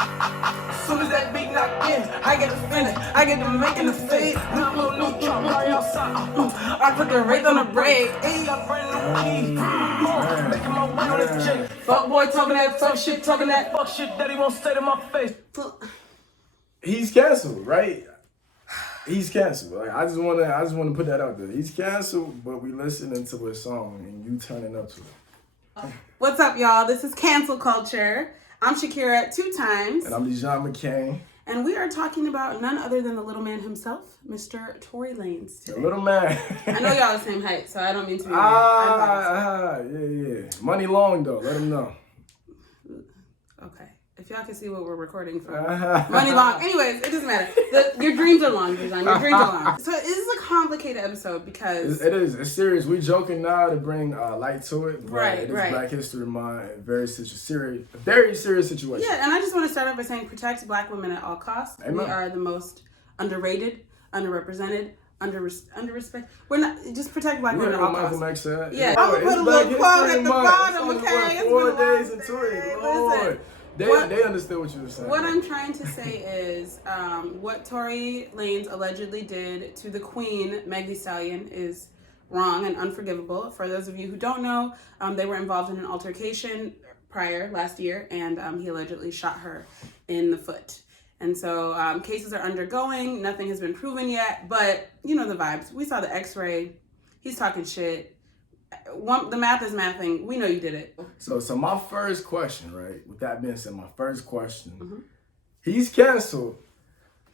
As soon as that beat knock in, I get the feeling, I get to making the fade. New neutron, right outside. I put the rate on the brake. Ayy, got brand new key. Making my way on this J. Fuck boy talking that tough shit, talking that fuck shit that he won't say to my face. He's canceled, right? He's canceled. Like, I just wanna put that out there. He's canceled, but we listening to his song and you turning up to it. What's up, y'all? This is Cancel Culture. I'm Shakira 2 times. And I'm Dijon McCain. And we are talking about none other than the little man himself, Mr. Tory Lanez today. The little man. I know y'all the same height, so I don't mean to be yeah. Money long though. Let him know. Okay. If y'all can see what we're recording from. Money long. Anyways, it doesn't matter. Your dreams are long, Dijon. Your dreams are long. So this is a complicated episode because... It is. It's serious. We joking now to bring light to it. Right. It is Black History Month. Very serious situation. Yeah, and I just want to start off by saying protect Black women at all costs. Amen. We are the most underrated, underrepresented, underrespected. We're not... Just protect Black women at all costs. Michael said. Yeah. I'm going to put a little quote at the bottom, okay? It's 4 days into it. Lord. They understood what you were saying. What I'm trying to say is what Tory Lanez allegedly did to the Queen, Meg Thee Stallion, is wrong and unforgivable. For those of you who don't know, they were involved in an altercation last year, and he allegedly shot her in the foot. And so cases are undergoing. Nothing has been proven yet, but you know the vibes. We saw the x-ray. He's talking shit. The math is mathing. We know you did it. So my first question, right? With that being said, my first question. He's canceled.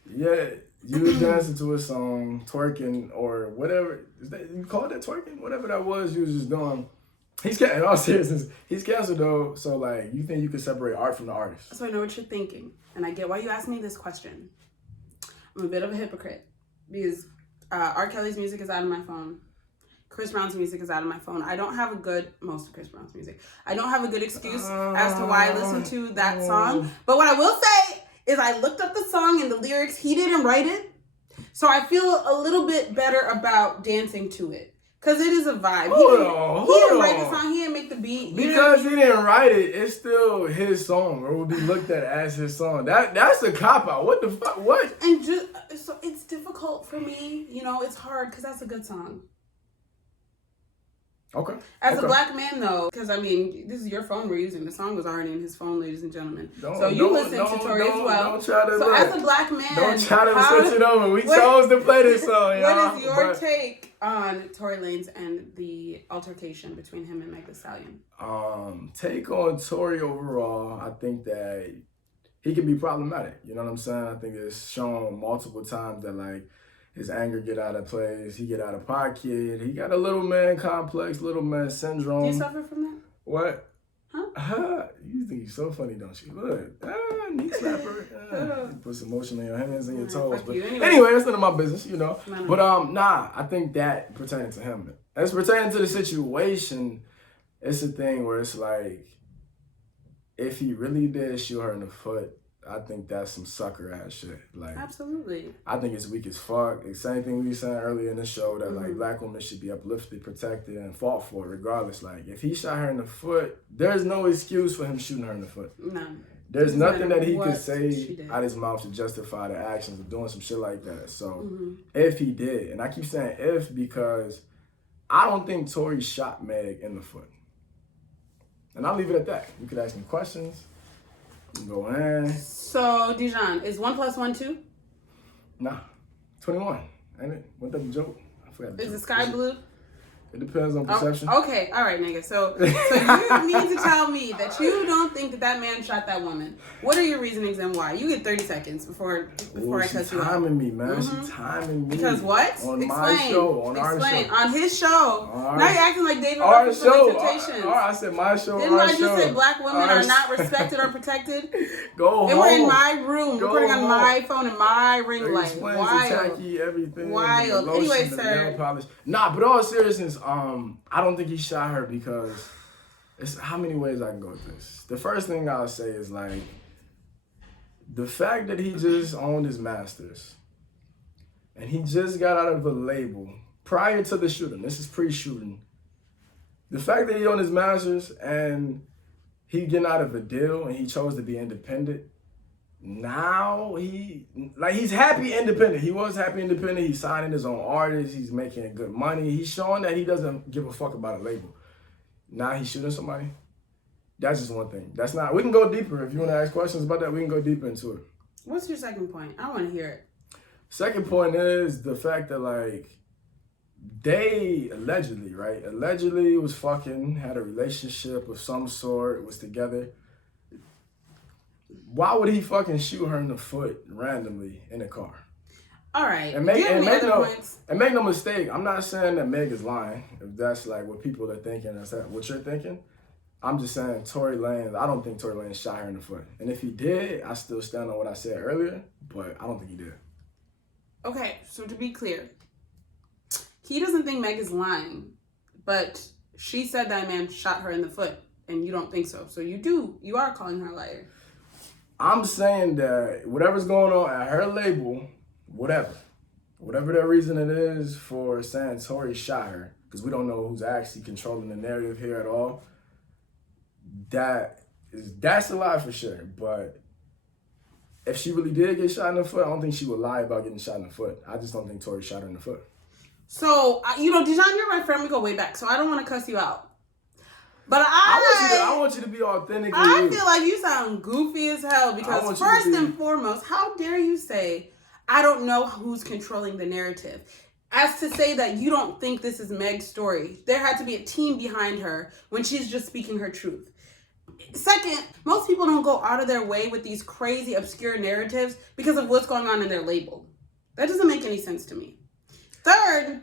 Yeah, you was dancing to a song, twerking or whatever. Is that you called it twerking? Whatever that was, you was just doing. In all seriousness, he's canceled though. So like, you think you can separate art from the artist? So I know what you're thinking, and I get why you asked me this question. I'm a bit of a hypocrite because R. Kelly's music is out of my phone. Chris Brown's music is out of my phone. I don't have most of Chris Brown's music. I don't have a good excuse as to why I listened to that song. But what I will say is I looked up the song and the lyrics. He didn't write it. So I feel a little bit better about dancing to it. Because it is a vibe. He didn't write the song. He didn't make the beat. Because he didn't write it, it's still his song. Or will be looked at as his song. That's a cop-out. What the fuck? What? And so it's difficult for me. You know, it's hard because that's a good song. Okay. As a Black man, though, because I mean, this is your phone we're using. The song was already in his phone, ladies and gentlemen. So you listen to Tory as well. Don't try to as a Black man, don't try to switch it over. We chose to play this song, y'all. What is your take on Tory Lanez and the altercation between him and Meg Thee Stallion? Take on Tory overall, I think that he can be problematic. You know what I'm saying? I think it's shown multiple times that like his anger get out of place, he get out of pocket, he got a little man complex, little man syndrome. Do you suffer from that? What? Huh? You think you're so funny, don't you? Look, knee slapper. Put some motion in your hands and your toes. But anyway, that's none of my business, you know. But I think that pertaining to him. As pertaining to the situation, it's a thing where it's like, if he really did shoot her in the foot, I think that's some sucker ass shit. Like, absolutely. I think it's weak as fuck. The same thing we were saying earlier in the show that like Black women should be uplifted, protected, and fought for regardless. Like, if he shot her in the foot, there's no excuse for him shooting her in the foot. None. There's nothing that he could say out his mouth to justify the actions of doing some shit like that. So if he did, and I keep saying if because I don't think Tory shot Meg in the foot. And I'll leave it at that. You could ask me questions. Go in. So, Dijon, is 1 + 1 2? Nah, 21. Ain't it? Wasn't that a joke? I forgot. Is the sky blue? It depends on perception. Okay, all right, nigga. So you need to tell me that you don't think that man shot that woman. What are your reasonings and why? You get 30 seconds before I cut you off. She's timing me, man. She's timing me. Because what? On my show, on our show. On his show. Now you're acting like David our Ruffin show. from Temptations. I said my show. Didn't I just say Black women are not respected or protected? Go home. And we're in my room, recording on my phone and my ring light. Wild. Tacky, everything. Wild. Anyway, sir. Nah, but all seriousness, I don't think he shot her because it's how many ways I can go with this. The first thing I'll say is like the fact that he just owned his masters and he just got out of a label prior to the shooting. This is pre-shooting. The fact that he owned his masters and he getting out of a deal and he chose to be independent, Now he's happy independent. He was happy independent. He's signing his own artists. He's making good money. He's showing that he doesn't give a fuck about a label. Now he's shooting somebody. That's just one thing. That's not. We can go deeper if you want to ask questions about that. We can go deeper into it. What's your second point? I want to hear it. Second point is the fact that like they allegedly was fucking, had a relationship of some sort, was together. Why would he fucking shoot her in the foot randomly in a car? All right. And make no mistake, I'm not saying that Meg is lying. If that's like what people are thinking, that's what you're thinking. I'm just saying Tory Lanez, I don't think Tory Lanez shot her in the foot. And if he did, I still stand on what I said earlier, but I don't think he did. Okay, so to be clear, he doesn't think Meg is lying, but she said that man shot her in the foot, and you don't think so. So you are calling her a liar. I'm saying that whatever's going on at her label, whatever that reason it is for saying Tory shot her, because we don't know who's actually controlling the narrative here at all, that's a lie for sure. But if she really did get shot in the foot, I don't think she would lie about getting shot in the foot. I just don't think Tory shot her in the foot. So, Dijon, you're my friend. We go way back, so I don't want to cuss you out. But I want you to be authentic. I feel like you sound goofy as hell because first and foremost, how dare you say, I don't know who's controlling the narrative. As to say that you don't think this is Meg's story. There had to be a team behind her when she's just speaking her truth. Second, most people don't go out of their way with these crazy, obscure narratives because of what's going on in their label. That doesn't make any sense to me. Third,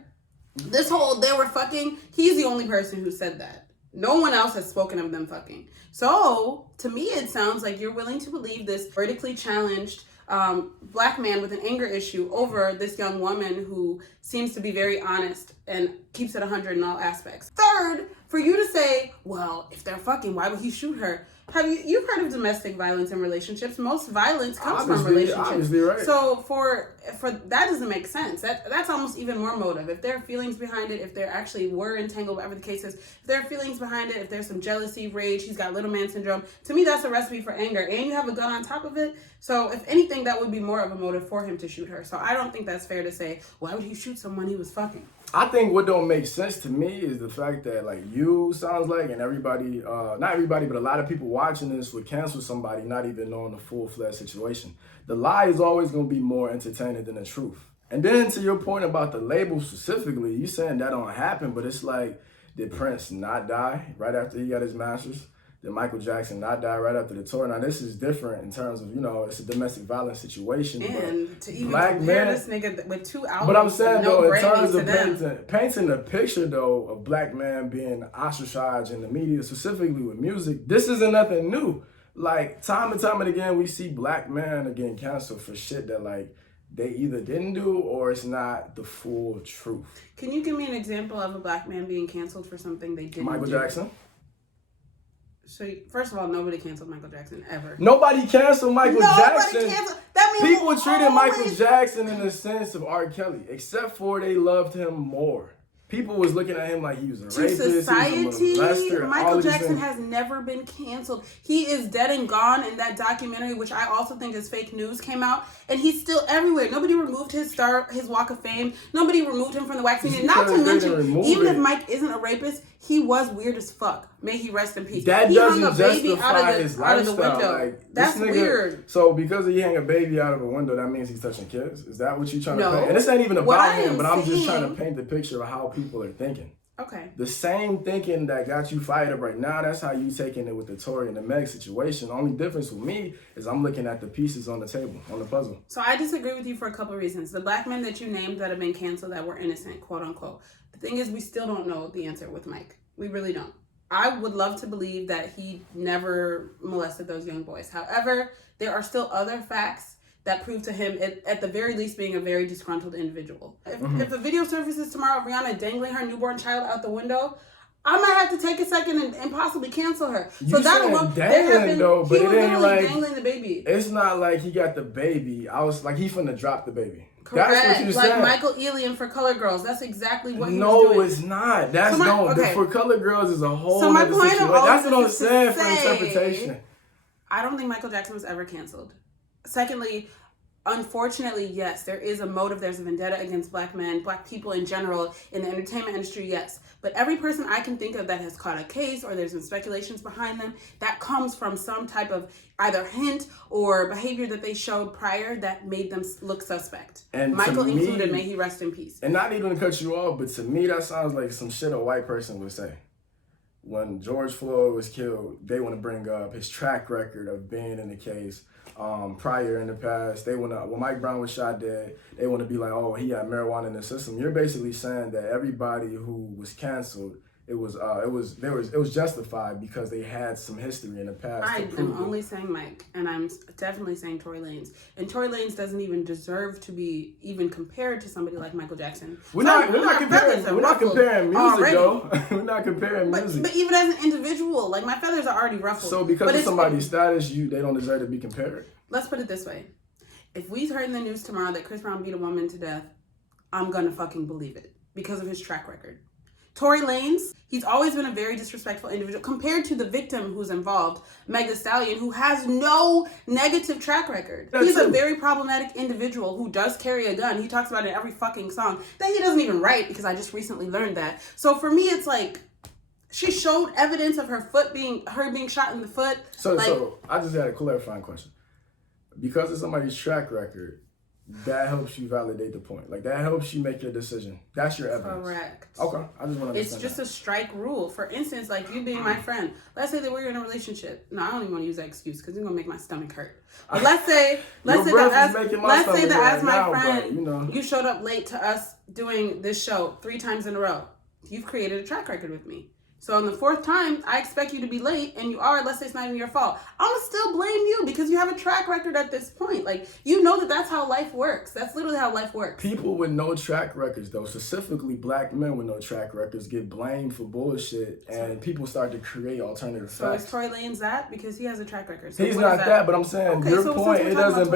this whole they were fucking, he's the only person who said that. No one else has spoken of them fucking. So, to me, it sounds like you're willing to believe this vertically challenged black man with an anger issue over this young woman who seems to be very honest and keeps it 100 in all aspects. Third, for you to say, well, if they're fucking, why would he shoot her? You've heard of domestic violence in relationships? Most violence comes from relationships. Obviously, right. So for that doesn't make sense. That's almost even more motive. If there are feelings behind it, if there actually were entangled, whatever the case is, if there are feelings behind it, if there's some jealousy, rage, he's got little man syndrome. To me, that's a recipe for anger, and you have a gun on top of it. So if anything, that would be more of a motive for him to shoot her. So I don't think that's fair to say, why would he shoot someone he was fucking? I think what don't make sense to me is the fact that like you sounds like, and everybody, not everybody, but a lot of people watching this would cancel somebody not even knowing the full-fledged situation. The lie is always going to be more entertaining than the truth. And then to your point about the label specifically, you saying that don't happen, but it's like, did Prince not die right after he got his masters? Did Michael Jackson not die right after the tour? Now, this is different in terms of, it's a domestic violence situation. And to even compare this nigga with 2 albums. But I'm saying, though, in terms of painting the picture, though, of black man being ostracized in the media, specifically with music, this isn't nothing new. Like, time and time and again, we see black men getting canceled for shit that, like, they either didn't do or it's not the full truth. Can you give me an example of a black man being canceled for something they didn't do? Michael Jackson. So, first of all, nobody canceled Michael Jackson ever. Nobody canceled Michael Jackson. Canceled. That means people treated Michael Jackson in the sense of R. Kelly, except for they loved him more. People was looking at him like he was a rapist. To society, he was a molester, Michael Jackson has never been canceled. He is dead and gone in that documentary, which I also think is fake news, came out, and he's still everywhere. Nobody removed his Walk of Fame. Nobody removed him from the wax museum. Not to mention, even if Mike isn't a rapist, he was weird as fuck. May he rest in peace. That he doesn't hung a baby justify his out of the lifestyle. window. Like, that's weird. So because he hang a baby out of a window, that means he's touching kids? Is that what you're trying to paint? And this ain't even about him, but I'm just trying to paint the picture of how people are thinking. Okay. The same thinking that got you fired up right now, that's how you taking it with the Tory and the Meg situation. The only difference with me is I'm looking at the pieces on the table, on the puzzle. So I disagree with you for a couple of reasons. The black men that you named that have been canceled that were innocent, quote unquote. The thing is, we still don't know the answer with Mike. We really don't. I would love to believe that he never molested those young boys. However, there are still other facts that prove to him, at the very least, being a very disgruntled individual. If a video surfaces tomorrow of Rihanna dangling her newborn child out the window, I might have to take a second and possibly cancel her. So that alone, dangling though, but he it was ain't like dangling the baby. It's not like he got the baby. I was like, he finna drop the baby. Correct. That's what you like saying. Michael Ealy for Color Girls. That's exactly what he was doing. No, it's not. That's For Color Girls is a whole. So my point of all that's what I'm this saying is for interpretation. I don't think Michael Jackson was ever canceled. Secondly, unfortunately, yes, there is a motive. There's a vendetta against black men, black people in general, in the entertainment industry, yes. But every person I can think of that has caught a case or there's been speculations behind them, that comes from some type of either hint or behavior that they showed prior that made them look suspect. And Michael included, may he rest in peace. And not even to cut you off, but to me, that sounds like some shit a white person would say. When George Floyd was killed, they want to bring up his track record of being in the case. Prior in the past, when Mike Brown was shot dead, they want to be like, oh, he had marijuana in the system. You're basically saying that everybody who was canceled, it was justified because they had some history in the past. I am only saying Mike, and I'm definitely saying Tory Lanez. And Tory Lanez doesn't even deserve to be even compared to somebody like Michael Jackson. We're not comparing music, though. We're not comparing music. But even as an individual, like, my feathers are already ruffled. So because of somebody's status, they don't deserve to be compared? Let's put it this way. If we heard in the news tomorrow that Chris Brown beat a woman to death, I'm gonna fucking believe it because of his track record. Tory Lanez, he's always been a very disrespectful individual compared to the victim who's involved, Meg Thee Stallion, who has no negative track record. He's a very problematic individual who does carry a gun. He talks about it in every fucking song that he doesn't even write because I just recently learned that. So for me, it's like, she showed evidence of her being shot in the foot. So I just had a clarifying question. Because of somebody's track record, that helps you validate the point. Like, that helps you make your decision. That's your evidence. Correct. Okay. I just want to understand. It's just a strike rule. For instance, like you being my friend. Let's say that we're in a relationship. No, I don't even want to use that excuse because it's going to make my stomach hurt. But let's say that as my friend, you showed up late to us doing this show 3 times in a row. You've created a track record with me. So on the 4th time, I expect you to be late, and you are, let's say it's not even your fault. I'm going to still blame you because you have a track record at this point. Like, you know that's how life works. That's literally how life works. People with no track records, though, specifically black men with no track records, get blamed for bullshit, and people start to create alternative facts. So is Tory Lanez that? Because he has a track record. So he's not that, but I'm saying your point, it doesn't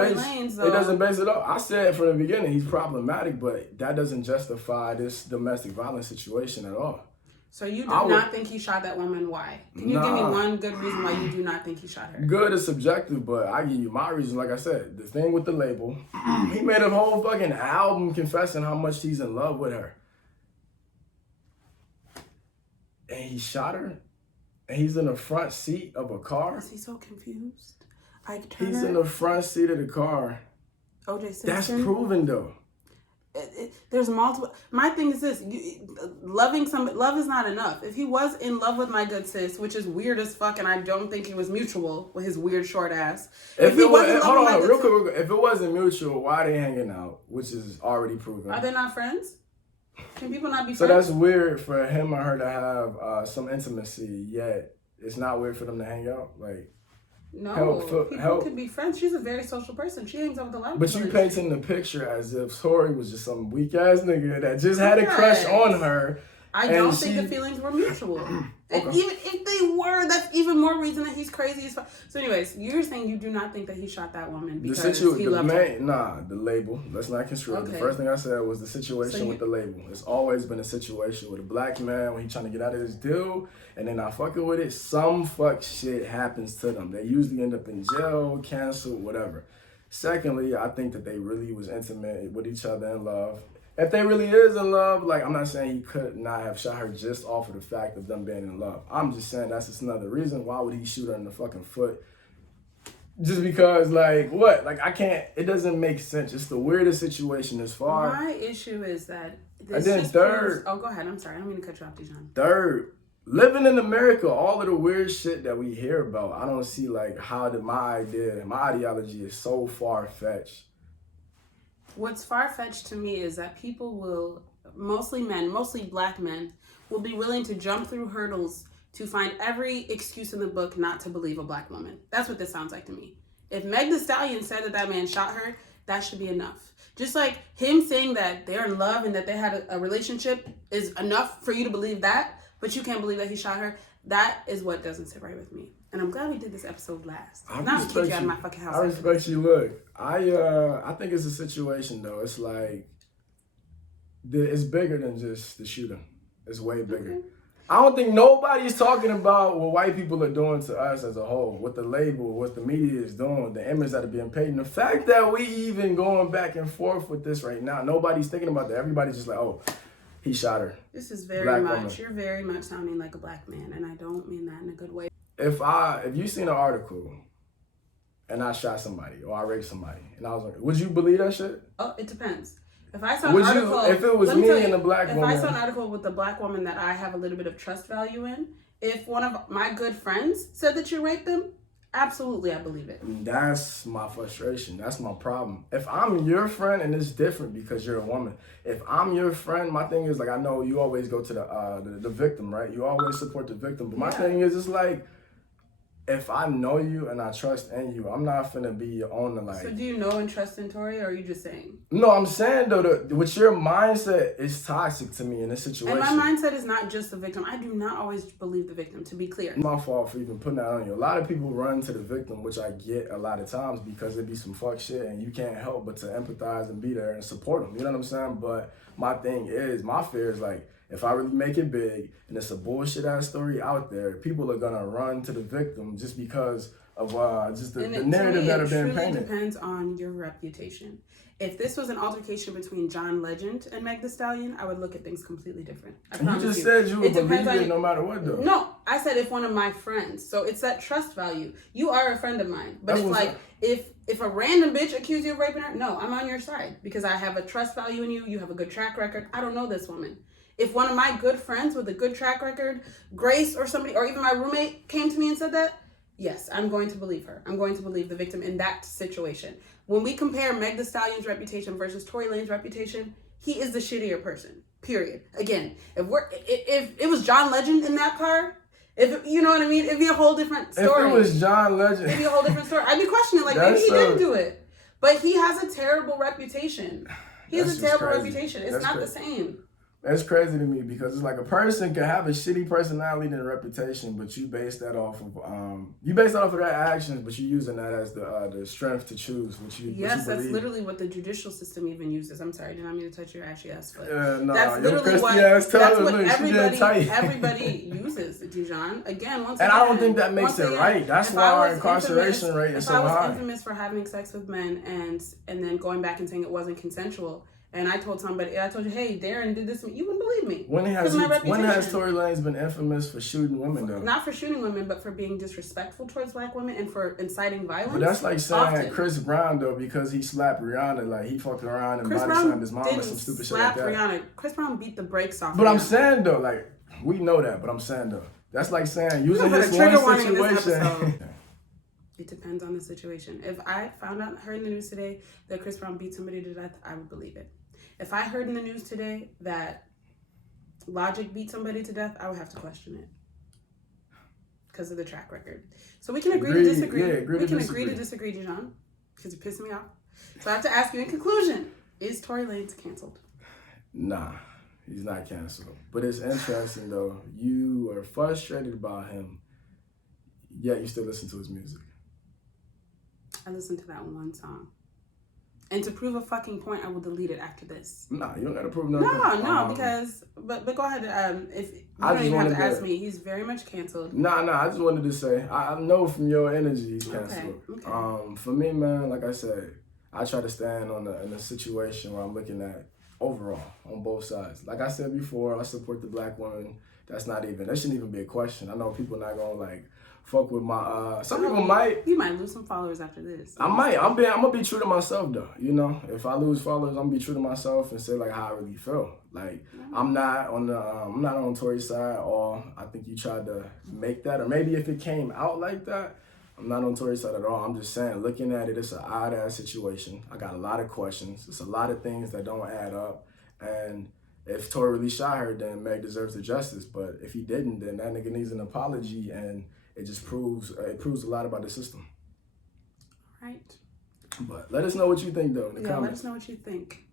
base it up. I said from the beginning, he's problematic, but that doesn't justify this domestic violence situation at all. So you do not think he shot that woman? Why? Can you give me one good reason why you do not think he shot her? Good is subjective, but I give you my reason. Like I said, the thing with the label, he made a whole fucking album confessing how much he's in love with her. And he shot her? And he's in the front seat of a car? Is he so confused? He's in the front seat of the car. O.J. Simpson? That's proven, though. There's multiple. My thing is this: love is not enough. If he was in love with my good sis, which is weird as fuck, and I don't think he was mutual with his weird short ass. If it wasn't mutual, why are they hanging out? Which is already proven. Are they not friends? Can people not be friends? So that's weird for him or her to have some intimacy. Yet it's not weird for them to hang out. Like. No, people could be friends. She's a very social person. She hangs out with a lot of people. But you painting the picture as if Tory was just some weak ass nigga that just had a crush on her. I don't think the feelings were mutual. Okay. Even if they were, that's even more reason that he's crazy as fuck. So anyways, you're saying you do not think that he shot that woman because he loved her? Nah, the label. Let's not construe it. The first thing I said was the situation with the label. It's always been a situation with a black man when he's trying to get out of this deal and they're not fucking with it. Some fuck shit happens to them. They usually end up in jail, canceled, whatever. Secondly, I think that they really was intimate with each other in love. If they really is in love, like, I'm not saying he could not have shot her just off of the fact of them being in love. I'm just saying that's just another reason. Why would he shoot her in the fucking foot? Just because, like, what? Like, I can't, it doesn't make sense. It's the weirdest situation as far. My issue is that this and then third. Go ahead. I'm sorry. I don't mean to cut you off, Dijon. Third, living in America, all of the weird shit that we hear about, I don't see, like, how my ideology is so far-fetched. What's far-fetched to me is that people will, mostly men, mostly black men, will be willing to jump through hurdles to find every excuse in the book not to believe a black woman. That's what this sounds like to me. If Meg Thee Stallion said that man shot her, that should be enough. Just like him saying that they're in love and that they had a relationship is enough for you to believe that, but you can't believe that he shot her. That is what doesn't sit right with me. And I'm glad we did this episode last. I'm gonna kick you out of my fucking house. I respect you. Look, I think it's a situation though. It's like it's bigger than just the shooting. It's way bigger. I don't think nobody's talking about what white people are doing to us as a whole, what the label, what the media is doing, the image that are being paid, and the fact that we even going back and forth with this right now. Nobody's thinking about that. Everybody's just like, oh, he shot her. This is very much, you're very much sounding like a black man, and I don't mean that in a good way. If you seen an article and I shot somebody or I raped somebody, and I was like, would you believe that shit? Oh, it depends. If I saw an article, if it was me and a black woman, if I saw an article with a black woman that I have a little bit of trust value in, if one of my good friends said that you raped them, absolutely, I believe it. That's my frustration. That's my problem. If I'm your friend, and it's different because you're a woman. If I'm your friend, my thing is like, I know you always go to the victim, right? You always support the victim. But my thing is, it's like, if I know you and I trust in you, I'm not finna be your owner. Like, so do you know and trust in Tory, or are you just saying? No, I'm saying though, with your mindset is toxic to me in this situation. And my mindset is not just the victim. I do not always believe the victim, to be clear. It's my fault for even putting that on you. A lot of people run to the victim, which I get a lot of times because it be some fuck shit and you can't help but to empathize and be there and support them. You know what I'm saying? But my thing is, my fear is like, if I really make it big and it's a bullshit ass story out there, people are gonna run to the victim just because of just the narrative that are being painted. It depends on your reputation. If this was an altercation between John Legend and Meg Thee Stallion, I would look at things completely different. You just said you would believe it no matter what, though. No, I said if one of my friends. So it's that trust value. You are a friend of mine, but it's like if a random bitch accused you of raping her, no, I'm on your side because I have a trust value in you. You have a good track record. I don't know this woman. If one of my good friends with a good track record, Grace or somebody, or even my roommate came to me and said that, yes, I'm going to believe her. I'm going to believe the victim in that situation. When we compare Meg Thee Stallion's reputation versus Tory Lanez reputation, he is the shittier person, period. Again, if it was John Legend in that car, if you know what I mean, it'd be a whole different story. If it was John Legend, it'd be a whole different story. I'd be questioning, like, maybe he didn't do it. But he has a terrible reputation. He has a terrible reputation. It's not the same. That's crazy to me because it's like a person can have a shitty personality and reputation, but you base that off of their actions, but you're using that as the strength to choose what you. Yes, what you that's literally what the judicial system even uses. I'm sorry, did not mean to touch your ashy ass foot. No, that's literally what everybody uses, Dijon. Again, once again, I don't think that makes it right. That's why our incarceration rate is so high. If I was infamous for having sex with men and then going back and saying it wasn't consensual. And I told you, hey, Darren did this, you wouldn't believe me. When has Tory Lanez been infamous for shooting women, though? Not for shooting women, but for being disrespectful towards black women and for inciting violence. But that's like saying Chris Brown, though, because he slapped Rihanna, like he fucked around and body slammed his mom or some stupid shit like that. Rihanna. Chris Brown beat the brakes off. But Rihanna. I'm saying though, like we know that, but I'm saying though, that's like saying using this one situation. It depends on the situation. If I heard in the news today that Chris Brown beat somebody to death, I would believe it. If I heard in the news today that Logic beat somebody to death, I would have to question it because of the track record. So we can agree to disagree. Yeah, agree to disagree, Dijon, because you're pissing me off. So I have to ask you in conclusion, is Tory Lanez canceled? Nah, he's not canceled. But it's interesting, though. You are frustrated about him, yet you still listen to his music. I listened to that one song. And to prove a fucking point, I will delete it after this. Nah, you don't gotta prove nothing. No, because but go ahead. If you don't even have to ask me, he's very much canceled. Nah. I just wanted to say, I know from your energy he's canceled. Okay. For me, man, like I said, I try to stand in a situation where I'm looking at overall on both sides. Like I said before, I support the black woman. That shouldn't even be a question. I know people not gonna like fuck with my some people might. You might lose some followers after this. I might. I'm gonna be true to myself though. You know, if I lose followers, I'm gonna be true to myself and say like how I really feel. Like I'm not on Tory's side, or I think you tried to make that, or maybe if it came out like that, I'm not on Tory's side at all. I'm just saying, looking at it, it's an odd ass situation. I got a lot of questions. It's a lot of things that don't add up, and if Tory really shot her, then Meg deserves the justice. But if he didn't, then that nigga needs an apology, and it just proves a lot about the system. Right. But let us know what you think, though, in the comments. Let us know what you think.